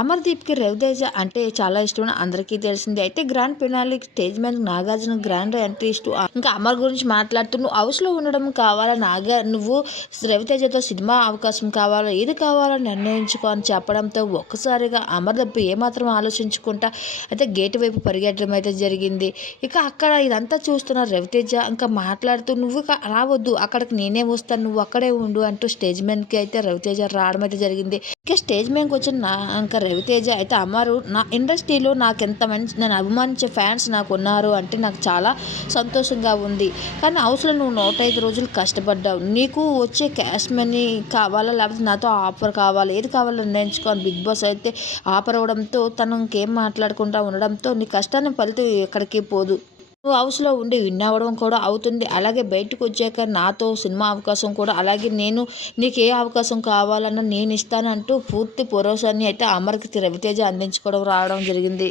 అమర్దీప్కి రవితేజ అంటే చాలా ఇష్టం అందరికీ తెలిసింది. అయితే గ్రాండ్ పినాలి స్టేజ్ మీద నాగార్జున గ్రాండ్ ఎంట్రీ ఇష్టం ఇంకా అమర్ గురించి మాట్లాడుతూ నువ్వు హౌస్లో ఉండడం కావాలా నాగా? నువ్వు రవితేజతో సినిమా అవకాశం కావాలా? ఏది కావాలో నిర్ణయించుకో అని చెప్పడంతో ఒక్కసారిగా అమర్దీప్ ఏమాత్రం ఆలోచించుకుంటా అయితే గేటు వైపు పరిగెట్టడం అయితే జరిగింది. ఇక అక్కడ ఇదంతా చూస్తున్న రవితేజ ఇంకా మాట్లాడుతూ నువ్వు రావద్దు అక్కడికి నేనే వస్తాను నువ్వు అక్కడే ఉండు అంటూ స్టేజ్ మీదకి అయితే రవితేజ రావడం అయితే జరిగింది. ఇక స్టేజ్ మీదకి వచ్చిన నా ఇంకా రవితేజ అయితే అమ్మారు నా ఇండస్ట్రీలో నాకు ఎంత మంచి నేను అభిమానించే ఫ్యాన్స్ నాకు ఉన్నారు అంటే నాకు చాలా సంతోషంగా ఉంది. కానీ అవసరం నువ్వు నూట ఐదు రోజులు కష్టపడ్డావు. నీకు వచ్చే క్యాష్ మనీ కావాలా? లేకపోతే నాతో ఆఫర్ కావాలా? ఏది కావాలో నిర్ణయించుకోవాలి బిగ్ బాస్ అయితే ఆఫర్ అవ్వడంతో తను ఇంకేం మాట్లాడకుండా ఉండడంతో నీ కష్టాన్ని ఫలితం ఎక్కడికి పోదు. హౌస్లో ఉండి విన్ అవ్వడం కూడా అవుతుంది. అలాగే బయటకు వచ్చాక నాతో సినిమా అవకాశం కూడా అలాగే నేను నీకు ఏ అవకాశం కావాలన్నా నేను ఇస్తానంటూ పూర్తి భరోసాని అయితే అమర్కి రవితేజ అందించుకోవడం రావడం జరిగింది.